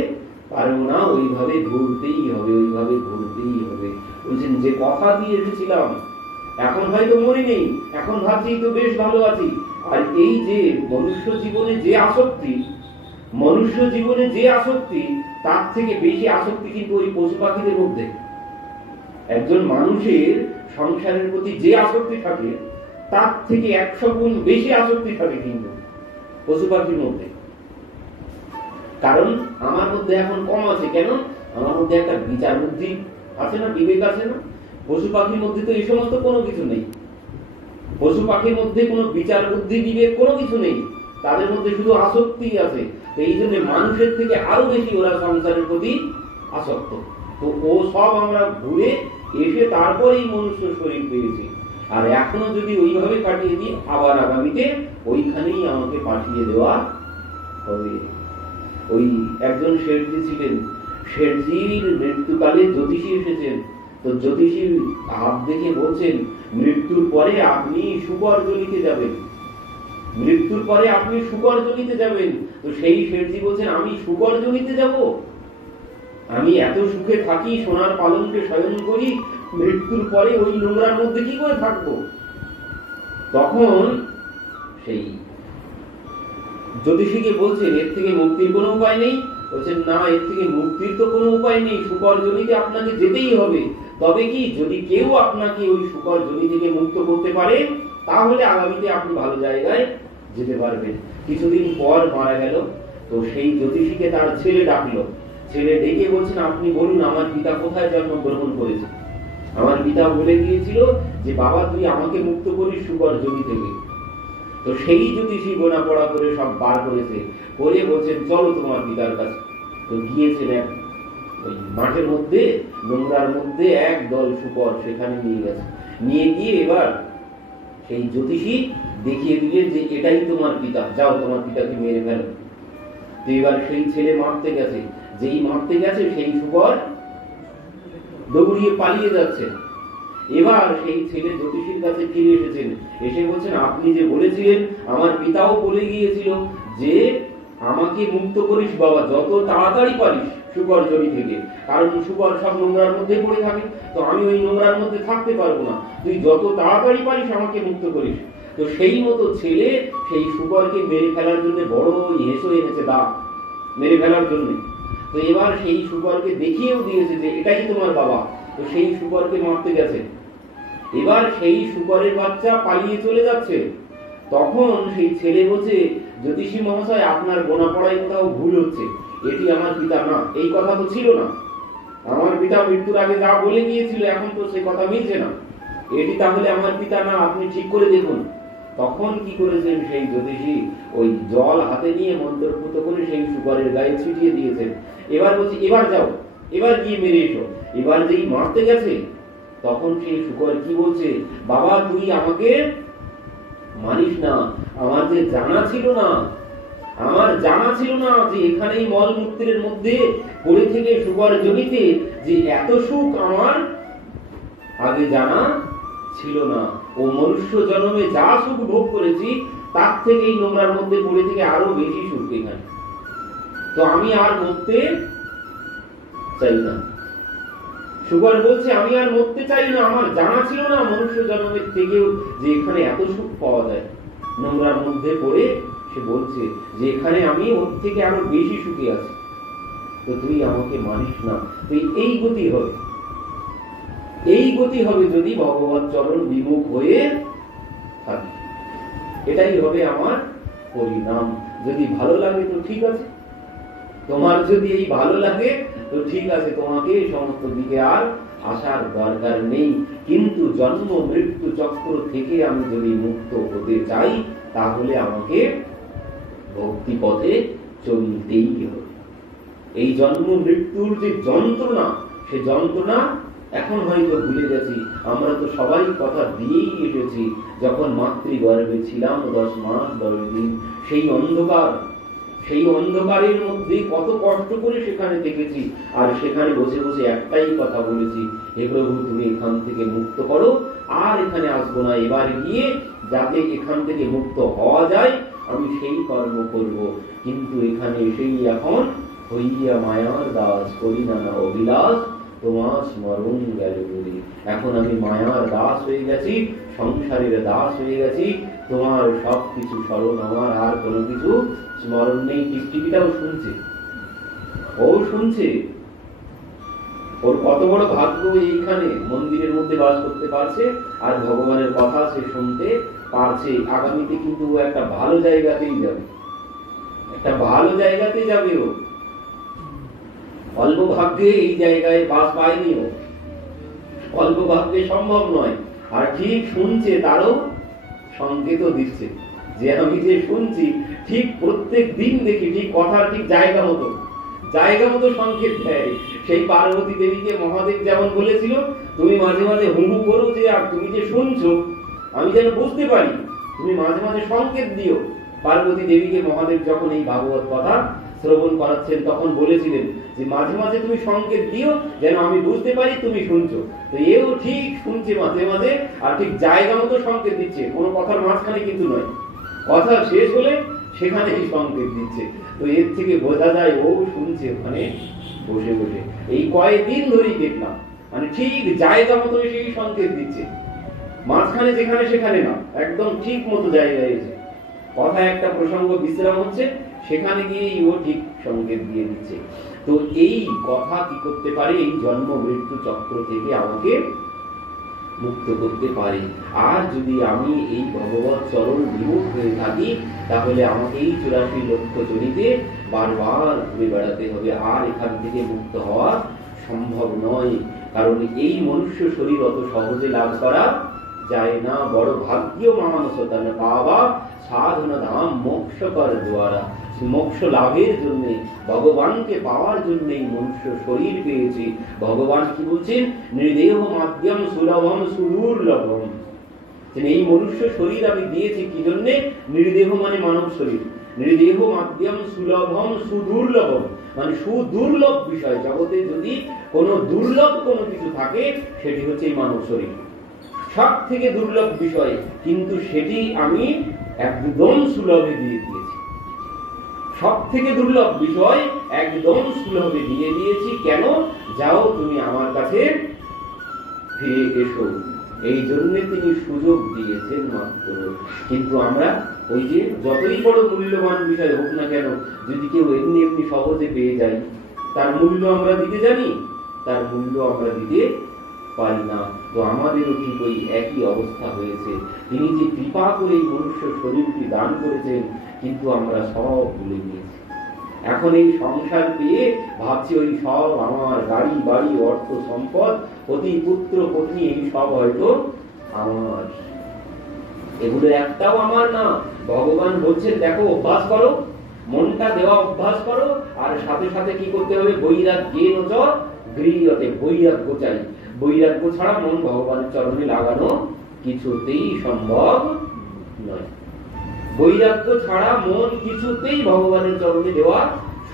পারবো না, ওইভাবে ঘুরতেই হবে, ওইভাবে ঘুরতেই হবে। বলছেন যে কথা দিয়ে এসেছিলাম, এখন হয়তো মনে নেই, এখন ভাবছি তো বেশ ভালো আছি। আর এই যে মনুষ্য জীবনে যে আসক্তি, মনুষ্য জীবনে যে আসক্তি, তার থেকে বেশি আসক্তি কিন্তু ওই পশু পাখিদের মধ্যে। একজন মানুষের সংসারের প্রতি যে আসক্তি থাকে, তার থেকে 100 গুণ বেশি আসক্তি থাকে কিন্তু পশু পাখির মধ্যে। কারণ আমার মধ্যে এখন কম আছে, কেন? আমার মধ্যে একটা বিচার বুদ্ধি আছে না, বিবেক আছে না। পশু পাখির মধ্যে তো এই সমস্ত কোনো কিছু নেই, পশু পাখির মধ্যে কোনো বিচার বুদ্ধি বিবেক কোনো কিছু নেই, তাদের মধ্যে শুধু আসক্তি আছে। তো এই জন্য মানুষের থেকে আরো বেশি ওরা সংসারের প্রতি আসক্ত। তো ও সব আমরা ঘুরে এসে তারপরেই মনুষ্য শরীর পেয়েছি, আর এখনো যদি ওইভাবে কাটিয়ে দিই, আবার আগামীতে ওইখানেই আমাকে পাঠিয়ে দেওয়া হবে। ওই একজন শেঠজি ছিলেন, শেঠজির মৃত্যুকালে জ্যোতিষী এসেছেন। তো জ্যোতিষীর হাত দেখে বলছেন, মৃত্যুর পরে আপনি শুকর জ্বলিতে যাবেন, মৃত্যুর পরে আপনি শুকর জ্বলিতে যাবেন। তো সেই শেঠজি বলছেন, আমি শুকর জ্বলিতে যাব? আমি এত সুখে থাকি, সোনার পালঙ্কে শয়ন করি, মৃত্যুর পরে ওই নোংরার মধ্যে কি করে থাকবো? তখন সেই জ্যোতিষীকে বলছেন, এর থেকে মুক্তির কোনো উপায় নেই? বলছেন, না, এর থেকে মুক্তির তো কোনো উপায় নেই, শুকর জনিতে আপনাকে যেতেই হবে। তবে কি, যদি কেউ আপনাকে ওই শুকর জনি থেকে মুক্ত করতে পারে, তাহলে আগামীতে আপনি ভালো জায়গায় যেতে পারবেন। কিছুদিন পর মারা গেল। তো সেই জ্যোতিষীকে তার ছেলে ডাকলো, ছেলে ডেকে বলছেন, আপনি বলুন আমার পিতা কোথায় জন্মগ্রহণ করেছে? আমার পিতা বলে গিয়েছিল যে বাবা তুই আমাকে মুক্ত করিস শুকর জমি থেকে। তো সেই জ্যোতিষী গোনা পড়া করে সব বার করেছে, করে বলছেন চলো তোমার পিতার কাছে। তো গিয়েছেন এক ওই মাঠের মধ্যে, নোংরার মধ্যে এক দল শুকর সেখানে নিয়ে গেছে। নিয়ে গিয়ে এবার সেই জ্যোতিষী দেখিয়ে দিলেন যে এটাই তোমার পিতা, যাও তোমার পিতাকে মেরে ফেলো। তো এবার সেই ছেলে মারতে গেছে, যেই মারতে গেছে সেই শুকর দৌড়িয়ে পালিয়ে যাচ্ছে। এবার সেই ছেলে জ্যোতিষীর কাছে ফিরে এসেছেন, এসে বলছেন আপনি যে বলেছিলেন, আমার পিতাও বলে গিয়েছিল যে আমাকে মুক্ত করিস বাবা, যত তাড়াতাড়ি পারিস শুকর জমি থেকে, কারণ শুকর সব নোংরার মধ্যে পড়ে থাকে, তো আমি ওই নোংরার মধ্যে থাকতে পারবো না, তুই যত তাড়াতাড়ি পারিস আমাকে মুক্ত করিস। তো সেই মতো ছেলে সেই শুকরকে মেরে ফেলার জন্য বড় হেসো এনেছে, দা মেরে ফেলার জন্য। তো এবার সেই শুকরকে দেখিয়েও দিয়েছে যে এটাই তোমার বাবা। তো সেই শুকরকে মারতে গেছে, এবার সেই শুকরের বাচ্চা পালিয়ে চলে যাচ্ছে। তখন সেই ছেলে বলছে জ্যোতিষী মহাশয় আপনার গোনা পড়ায় কোথাও ভুল হচ্ছে, এটি আমার পিতা না, এই কথা তো ছিল না, আমার পিতা মৃত্যুর আগে যা বলে গিয়েছিল এখন তো সেই কথা মিলছে না, এটি তাহলে আমার পিতা না, আপনি ঠিক করে দেখুন। তখন কি করেছেন সেই জ্যোতিষী, ওই জল হাতে নিয়ে মন্ত্রপুত করে সেই শুকরের গায়ে ছিটিয়ে দিয়েছেন। এবার বলছি এবার যাও, এবার গিয়ে মেরে এসো। এবার যেই মারতে গেছে তখন সেই শুকর কি বলছে, বাবা তুই আমাকে মানিস না, আমার যে জানা ছিল না, আমার জানা ছিল না যে এখানেই মলমূত্রের মধ্যে পড়ে থেকে শুকর জমিতে যে এত সুখ আমার আগে জানা ছিল না। ও মনুষ্য জন্মে যা সুখ ভোগ করেছি তার থেকে এই নোংরার মধ্যে পড়ে থেকে আরো বেশি সুখ এখানে, তো আমি আর মরতে চাই না। শুকর বলছে আমি আর মরতে চাই না, আমার জানা ছিল না মনুষ্য জন্মের থেকেও যে এখানে এত সুখ পাওয়া যায় নোংরার মধ্যে পড়ে। সে বলছে যে এখানে আমি ওর থেকে আরো বেশি সুখে আছি, তো তুই আমাকে মানিস না। তুই এই গতি হবে, এই গতি হবে যদি ভগবত চরণ বিমুখ হয়ে থাকি, এটাই হবে আমার পরিণাম। যদি ভালো লাগে তো ঠিক আছে, তোমার যদি এই ভালো লাগে তো ঠিক আছে, তোমাকে সমস্ত দিকে আর আসার দরকার নেই, কিন্তু জন্ম মৃত্যু চক্র থেকে আমি যদি মুক্ত হতে চাই তাহলে আমাকে ভক্তি পথে চলতেই হবে। এই জন্ম মৃত্যুর যে যন্ত্রণা, সে যন্ত্রণা এখন হয়তো ভুলে গেছি, আমরা তো সবাই কথা দিয়েই এসেছি। যখন মাতৃগর্ভে ছিলাম 10 মাস 10 দিন, সেই অন্ধকার, সেই অন্ধকারের মধ্যে কত কষ্ট করে সেখানে থেকেছি, আর সেখানে বসে বসে একটাই কথা বলেছি, হে প্রভু তুমি এখান থেকে মুক্ত করো, আর এখানে আসবো না, এবার গিয়ে যাতে এখান থেকে মুক্ত হওয়া যায় আমি সেই কর্ম করব। কিন্তু এখানে এসেই এখন হইয়া মায়ার দাস করি না অবিলাস, তোমার স্মরণ গেল বলি। এখন আমি মায়ার দাস হয়ে গেছি, সংসারের দাস হয়ে গেছি, তোমার সবকিছু স্মরণ, আমার আর কোনো কিছু স্মরণ নেই। টিকটিকিটাও শুনছে, ও শুনছে, ওর কত বড় ভাগ্য এইখানে মন্দিরের মধ্যে বাস করতে পারছে আর ভগবানের কথা সে শুনতে পারছে। আগামীতে কিন্তু ও একটা ভালো জায়গাতেই যাবে, একটা ভালো জায়গাতে যাবে। ও অল্প ভাগ্যে এই জায়গায় বাস পায়নি, ও অল্প ভাগ্যে সম্ভব নয়। আর ঠিক শুনছে, তারও সংকেত দিচ্ছে যে আমি যে শুনছি ঠিক প্রত্যেক দিন দেখি ঠিক কথার ঠিক জায়গা মতো সংকেত দেয়। সেই পার্বতী দেবীকে মহাদেব যেমন বলেছিল তুমি মাঝে মাঝে হুহু করো যে আর তুমি যে শুনছো আমি যেন বুঝতে পারি, তুমি মাঝে মাঝে সংকেত দিও। পার্বতী দেবীকে মহাদেব যখন এই ভাগবত কথা শ্রবণ করাচ্ছেন তখন বলেছিলেন যে মাঝে মাঝে তুমি সংকেত দিও যেন আমি বুঝতে পারি তুমি শুনছো। তো এও ঠিক শুনছে মাঝে মাঝে, আর ঠিক জায়গা মতো সংকেত দিচ্ছে, কোনো কথার মাঝখানে কিন্তু নয়, কথা শেষ হলে সেখানেই সংকেত দিচ্ছে। তো এর থেকে বোঝা যায় ও শুনছে ওখানে বসে বসে। এই কয়েকদিন ধরেই দেখলাম মানে ঠিক জায়গা মতো সেই সংকেত দিচ্ছে, মাঝখানে যেখানে সেখানে না, একদম ঠিক মতো জায়গায় এসে কথা একটা প্রসঙ্গ বিশ্রাম হচ্ছে সেখানে গিয়েই ও ঠিক সংকেত দিয়ে দিচ্ছে। তো এই কথা কি করতে পারে, এই জন্ম মৃত্যু চক্র থেকে আমাকে মুক্ত করতে পারে। আর যদি আমি এই ভগবত চরণ বিমুখ হয়ে থাকি তাহলে আমাকে এই 84 লক্ষ জনিতে বারবার ঘুরে বেড়াতে হবে, আর এখান থেকে মুক্ত হওয়া সম্ভব নয়। কারণ এই মনুষ্য শরীর অত সহজে লাভ করা যায় না। বড় ভাগ্য মানসতান পাওয়া সাধনা ধাম মোক্ষ কর দ্বারা। মোক্ষ লাভের জন্য, ভগবানকে পাওয়ার জন্য এই মনুষ্য শরীর পেয়েছি। ভগবান কি বলছেন? নির্দেহ মাধ্যম সুলভম সুদুর্লভম। এই মনুষ্য শরীর আমি দিয়েছি কি জন্য? নির্দেহ মানে মানব শরীর। নির্দেহ মাধ্যম সুলভম সুদুর্লভম মানে সুদুর্লভ বিষয়। জগতে যদি কোনো দুর্লভ কোনো কিছু থাকে সেটি হচ্ছে এই মানব শরীর, সব থেকে দুর্লভ বিষয়, কিন্তু সেটি আমি একদম সুলভে দিয়ে দিয়েছি। সব থেকে দুর্লভ বিষয় একদম সুলভে দিয়ে দিয়েছি। কেন? যাও তুমি আমার কাছে ফিরে এসো, এই জন্য তিনি সুযোগ দিয়েছেন মাত্র। কিন্তু আমরা ওই যে যতই বড় মূল্যবান বিষয় হোক না কেন, যদি কেউ এমনি এমনি সহজে পেয়ে যাই, তার মূল্য আমরা দিতে জানি? তার মূল্য আমরা দিতে পারি না। তো আমাদেরও ঠিক ওই একই অবস্থা হয়েছে। তিনি যে কৃপা করে এই মনুষ্য শরীরটি দান করেছেন, কিন্তু আমরা সব ভুলে গিয়েছি। এখন এই সংসার পেয়ে ভাবছি ওই সব আমার, গাড়ি বাড়ি অর্থ সম্পদ পতি পুত্র পত্নী এই সব হয়তো আমার। এগুলো একটাও আমার না। ভগবান বলছেন দেখো, অভ্যাস করো, মনটা দেওয়া অভ্যাস করো, আর সাথে সাথে কি করতে হবে? বৈরাগ্যেন চ গৃহ্যতে, বৈরাগ্য চাই। বৈরাগ্য ছাড়া মন ভগবানের চরণে লাগানো কিছুতেই সম্ভব নয়। বৈরাগ্য ছাড়া মন কিছুতেই ভগবানের চরণে দেওয়া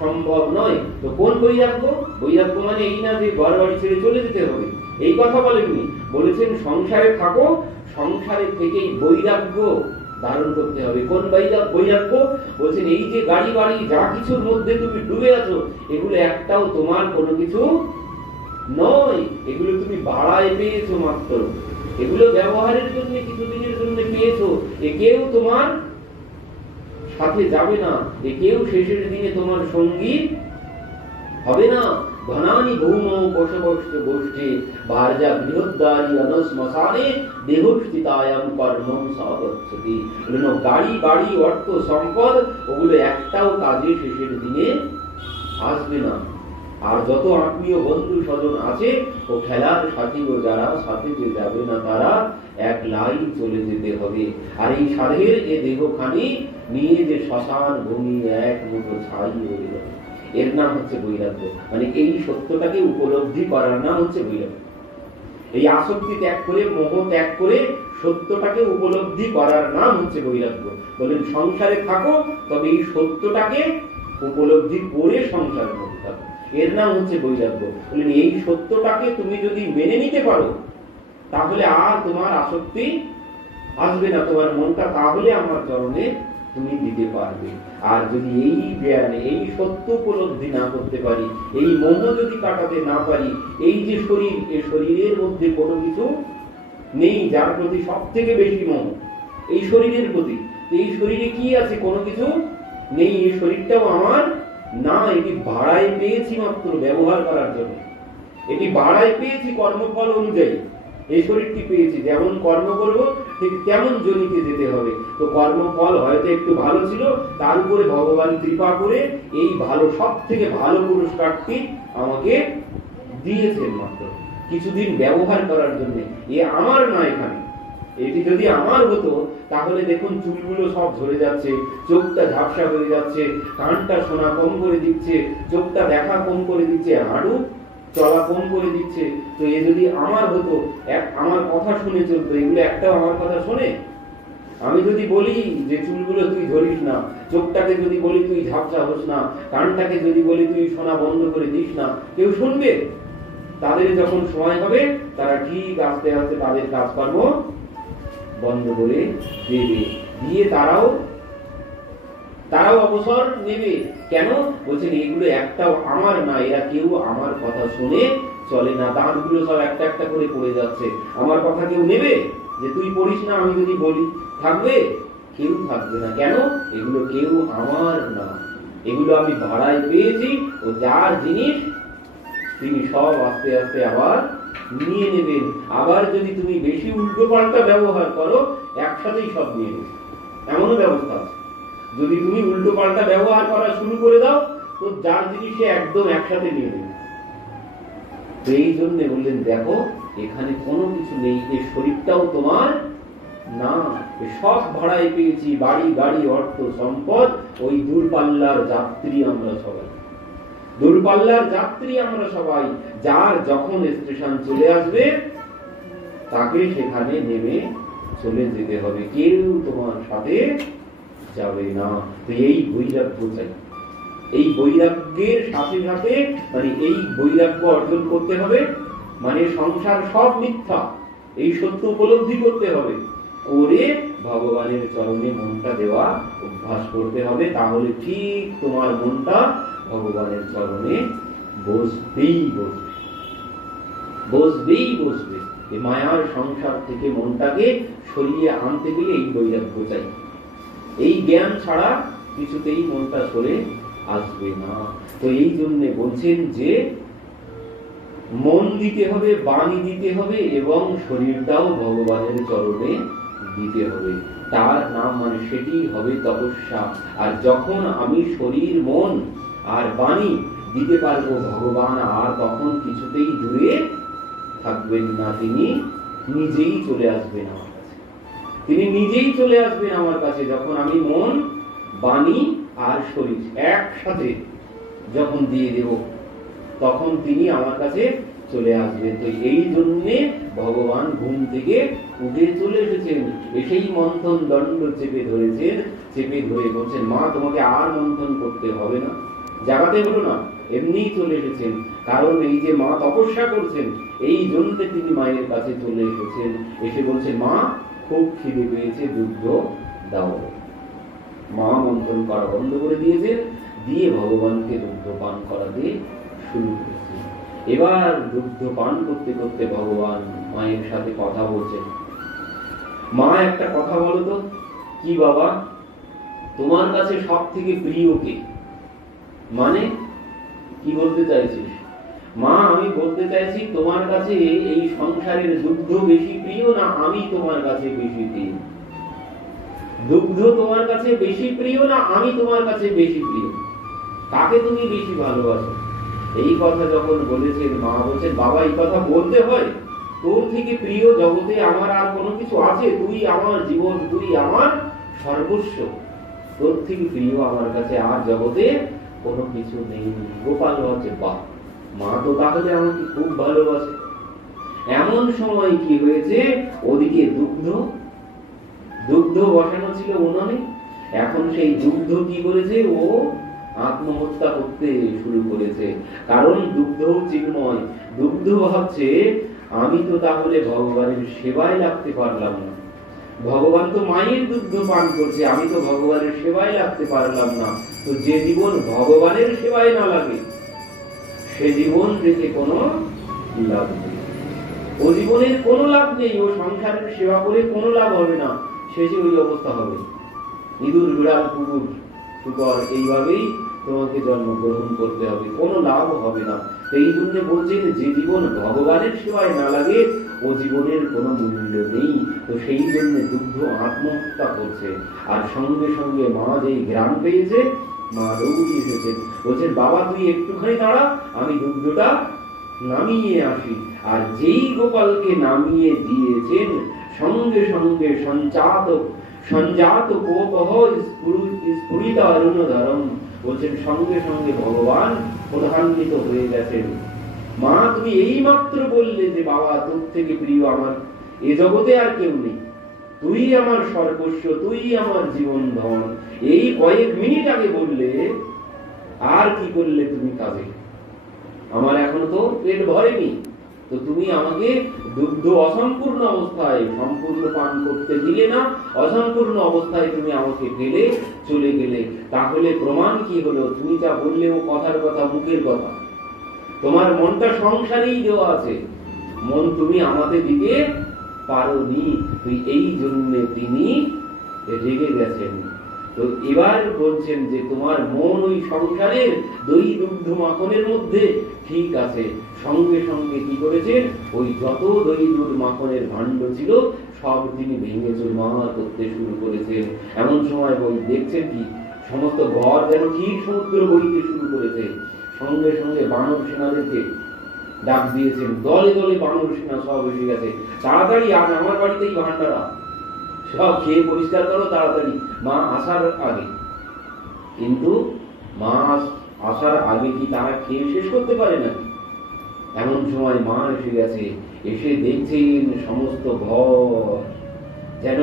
সম্ভব নয়। তো কোন বৈরাগ্য? বৈরাগ্য মানে এই না যে ঘর বাড়ি ছেড়ে চলে যেতে হবে, এই কথা বলেননি। বলেছেন সংসারে থাকো, সংসারে থেকেই বৈরাগ্য ধারণ করতে হবে। কোন বৈরাগ্য? বলছেন এই যে গাড়ি বাড়ি যা কিছুর মধ্যে তুমি ডুবে আছো, এগুলো একটাও তোমার কোনো কিছু নয়। এগুলো তুমি ভাড়ায় পেয়েছো মাত্র, এগুলো ব্যবহারের জন্য কিছুদিনের জন্য পেয়েছো। এ কেউ তোমার সাথে যাবে না, এ কেউ শেষের দিনে তোমার সঙ্গী হবে না। ঘনানি ভৌম কোষবস্ত গোষ্ঠী ভার্যা বৃহদ্দারি অনশ্মশানে দেহস্থিতায়াম কর্মং সগচ্ছতি। গাড়ি বাড়ি অর্থ সম্পদ ওগুলো একটাও কাজে শেষের দিনে আসবে না। আর যত আত্মীয় বন্ধু স্বজন আছে ও খেলার সাথী ও যারা সাথে যে যাবে না, তারা একলাই চলে যেতে হবে। আর এই সাধের এ দেহখানি নিয়ে যে শ্মশান ভূমি এক মুঠো ছাই হয়ে গেল, এর নাম হচ্ছে বৈরাগ্য। মানে এই সত্যটাকে উপলব্ধি করার নাম হচ্ছে বৈরাগ্য। এই আসক্তি ত্যাগ করে, মোহ ত্যাগ করে সত্যটাকে উপলব্ধি করার নাম হচ্ছে বৈরাগ্য। বলেন সংসারে থাকো, তবে এই সত্যটাকে উপলব্ধি করে সংসারে থাকো, এর নাম হচ্ছে বৈরাগ্য। বলেন এই সত্যটাকে তুমি যদি মেনে নিতে পারো, তাহলে আর তোমার আসক্তি আসবে না, তোমার মনটা তাহলে আমার চরণে তুমি দিতে পারবে। আর যদি এই জ্ঞানে এই সত্য উপলব্ধি না করতে পারি, এই মোহ যদি কাটাতে না পারি, এই যে শরীর, এই শরীরের মধ্যে কোনো কিছু নেই যার প্রতি সব থেকে বেশি মোহ, এই শরীরের প্রতি। এই শরীরে কি আছে? কোনো কিছু নেই। এই শরীরটাও আমার না, এটি ভাড়ায় পেয়েছি মাত্র ব্যবহার করার জন্য। এটি ভাড়ায় পেয়েছি কর্মফল অনুযায়ী। এই শরীরটি পেয়েছি, যেমন কর্ম করব ঠিক তেমন জনিতে যেতে হবে। তো কর্মফল হয়তো একটু ভালো ছিল, তার উপরে ভগবান কৃপা করে এই ভালো, সব থেকে ভালো পুরস্কারটি আমাকে দিয়েছেন মাত্র কিছুদিন ব্যবহার করার জন্য। এ আমার না, এখানে এটি যদি আমার হতো তাহলে দেখুন চুলগুলো সব ঝরে যাচ্ছে, চোখটা ঝাপসা হয়ে যাচ্ছে, কানটা শোনা কম করে দিচ্ছে, চোখটা দেখা কম করে দিচ্ছে, হাঁটু চলা কম করে দিচ্ছে। তো এ যদি আমার হতো, আমার কথা শুনে চলতো, এগুলো একটাও আমার কথা শোনে? আমি যদি বলি যে চুলগুলো তুই ধরিস না, চোখটাকে যদি বলি তুই ঝাপসা হোস না, কানটাকে যদি বলি তুই শোনা বন্ধ করে দিস না, কেউ শুনবে? তাদের যখন সময় হবে তারা ঠিক আস্তে আস্তে তাদের কাজকর্ম বন্ধ করে দেবে, দিয়ে তারাও অবসর নেবে। কেন? বলছেন এগুলো একটাও আমার না, এরা কেউ আমার কথা শুনে চলে না। দাঁতগুলো সব একটা একটা করে পড়ে যাচ্ছে, আমার কথা কেউ নেবে? যে তুই পড়িস না আমি যদি বলি, থাকবে? কেউ থাকবে না। কেন? এগুলো কেউ আমার না, এগুলো আমি ভাড়ায় পেয়েছি। ও যার জিনিস তিনি সব আস্তে আস্তে আবার নিয়ে নেবেন। আবার যদি তুমি বেশি উল্টো পাল্টা ব্যবহার করো, একসাথেই সব নিয়ে নেবে, এমনও ব্যবস্থা আছে। যদি তুমি উল্টো পাল্টা ব্যবহার করা শুরু করে দাও, তো যার জিনিস সে একদম একসাথে নিয়ে নেবে। তো এই জন্য বললেন, দেখো এখানে কোনো কিছু নেই, এই শরীরটাও তোমার না, সব ভাড়ায় পেয়েছি, বাড়ি গাড়ি অর্থ সম্পদ। ওই দূরপাল্লার যাত্রী আমরা সবাই, দূরপাল্লার যাত্রী আমরা সবাই। যার যখন স্টেশন চলে আসবে তাকে সেখানে নেমে চলে যেতে হবে, কেউ তোমার সাথে যাবে না। তো এই বৈরাগ্য চাই। এই বৈরাগ্যের সাথে সাথে মানে এই বৈরাগ্য অর্জন করতে হবে, মানে সংসার সব মিথ্যা, এই সত্য উপলব্ধি করতে হবে, করে ভগবানের চরণে মনটা দেওয়া অভ্যাস করতে হবে। তাহলে ঠিক তোমার মনটা ভগবানের চরণে বসবেই বসবে, বসবেই বসবে। এই মায়ার সংসার থেকে মনটাকে সরিয়ে আনতে গেলে এই বৈরাগ্য চাই। এই জ্ঞান ছাড়া কিছুতেই মনটা সরে আসবে না। তো এই জন্য বলছেন যে মন দিতে হবে, বাণী দিতে হবে এবং শরীরটাও ভগবানের চরণে দিতে হবে। তার নাম মানে সেটি হবে তপস্যা। আর যখন আমি শরীর, মন আর বাণী দিতে পারবো ভগবান আর তখন কিছুতেই দূরে থাকবেন না, তিনি নিজেই চলে আসবেন আমার কাছে, তিনি নিজেই চলে আসবেন আমার কাছে। যখন আমি মন, বাণী আর শরীর একসাথে যখন দিয়ে দেব তখন তিনি আমার কাছে চলে আসবেন। তো এই জন্যে ভগবান ঘুম থেকে উঠে চলে এসেছেন, এসেই মন্থন দণ্ড চেপে ধরেছেন, চেপে ধরে বলছেন, মা তোমাকে আর মন্থন করতে হবে না, জাগাতে হলো না, এমনিই চলে এসেছেন। কারণ এই যে মা তপস্যা করছেন, এই জন্য তিনি মায়ের কাছে চলে এসেছেন। এসে বলছেন, মা খুব খিদে পেয়েছে, দুধ দাও। মা মন্থন করা বন্ধ করে দিয়েছেন, দিয়ে ভগবানকে দুগ্ধ পান করাতে শুরু করেছে। এবার দুগ্ধ পান করতে করতে ভগবান মায়ের সাথে কথা বলছেন। মা একটা কথা বলো তো, কি বাবা তোমার কাছে সব থেকে প্রিয় কে? মানে কি বলতে চাইছিস? মা আমি বলতে চাইছি তোমার কাছে এই সংসারের দুগ্ধ বেশি প্রিয় না আমি তোমার কাছে বেশি প্রিয়? দুগ্ধ তোমার কাছে বেশি প্রিয় না আমি তোমার কাছে বেশি প্রিয়? কাকে তুমি বেশি ভালোবাসো? এই কথা যখন বলেছেন, মা বলছেন, বাবা এই কথা বলতে হয়? তোর থেকে প্রিয় জগতে আমার আর কোনো কিছু আছে? তুই আমার জীবন, তুই আমার সর্বস্ব, তোর থেকে প্রিয় আমার কাছে আর জগতে কোনো কিছু নেই। গোপাল হচ্ছে বাপ, মা তো তাহলে আমাকে খুব ভালোবাসে। এমন সময় কি হয়েছে, ওদিকে দুগ্ধ বসানো ছিল উনানে, এখন সেই দুগ্ধ কি করেছে, ও আত্মহত্যা করতে শুরু করেছে। কারণ দুগ্ধ চিন্ময়, দুগ্ধ ভাবছে আমি তো তাহলে ভগবানের সেবায় লাগতে পারলাম না, ভগবান তো মায়ের দুগ্ধ পান করছে, আমি তো ভগবানের সেবায় লাগতে পারলাম না। তো যে জীবন ভগবানের সেবায় না লাগে সে জীবন রেখে কোনো লাভ নেই, ও জীবনের কোনো লাভ নেই, ও সংসারের সেবা করে কোনো লাভ হবে না, শেষে ওই অবস্থা হবে। ইঁদুর, বিড়াল, কুকুর, শুকর এইভাবেই তোমাকে জন্মগ্রহণ করতে হবে, কোনো লাভ হবে না। এই জন্য বলছেন যে জীবন ভগবানের সেবায় না লাগে ও জীবনের কোনো মূল্য নেই। তো সেই জন্য দুগ্ধ আত্মহত্যা করছে। আর সঙ্গে সঙ্গে মা যেই জ্ঞান পেয়েছে, মা দৌড়ে এসেছেন, বলছেন, বাবা তুই একটুখানি দাঁড়া, আমি দুগ্ধটা নামিয়ে আসি। আর যেই গোপালকে নামিয়ে দিয়েছেন, সঙ্গে সঙ্গে সঞ্জাত কোপহ স্ফুরিত অরুণধরম, বলছেন সঙ্গে সঙ্গে ভগবান প্রধান্বিত হয়ে গেছেন। মা তুমি এই মাত্র বললে যে বাবা তোর থেকে প্রিয় আমার এ জগতে আর কেউ নেই, তুই আমার সর্বস্ব, তুই আমার জীবন ধন, এই কয়েক মিনিট আগে বললে, আর কি করলে তুমি কাজে? আমার এখনো তো পেট ভরেনি, তো তুমি আমাকে দুগ্ধ অসম্পূর্ণ অবস্থায় সম্পূর্ণ পান করতে দিলে না, অসম্পূর্ণ অবস্থায় তুমি আমাকে ফেলে চলে গেলে। তাহলে প্রমাণ কি হলো? তুমি যা বললে ও কথার কথা, মুখের কথা, তোমার মনটা সংসারেই দেওয়া আছে, মন তুমি আমাদের দিকে পারোনি। তুই এই জন্য তিনি রেগে গেছেন। তো এবার বলছেন যে তোমার মন ওই সংসারের দই দুগ্ধ মাখনের মধ্যে ঠিক আছে। সঙ্গে সঙ্গে কি করেছেন, ওই যত দই দুধ মাখনের ভাণ্ড ছিল সব তিনি ভেঙে চুরমার করতে শুরু করেছেন। এমন সময় বই দেখছেন কি সমস্ত ঘর যেন ক্ষীর সমুদ্র বইতে শুরু করেছে। সঙ্গে সঙ্গে বানর সেনাদেরকে ডাক দিয়েছেন, দলে দলে বানর সেনা সব এসে গেছে, তাড়াতাড়ি আজ আমার বাড়িতেই ভান্ডারা, সব খেয়ে পরিষ্কার করো তাড়াতাড়ি, মা আসার আগে। কিন্তু মা আসার আগে কি তারা খেয়ে শেষ করতে পারে নাকি? এমন সময় মা এসে গেছে, এসে দেখছেন সমস্ত ঘর যেন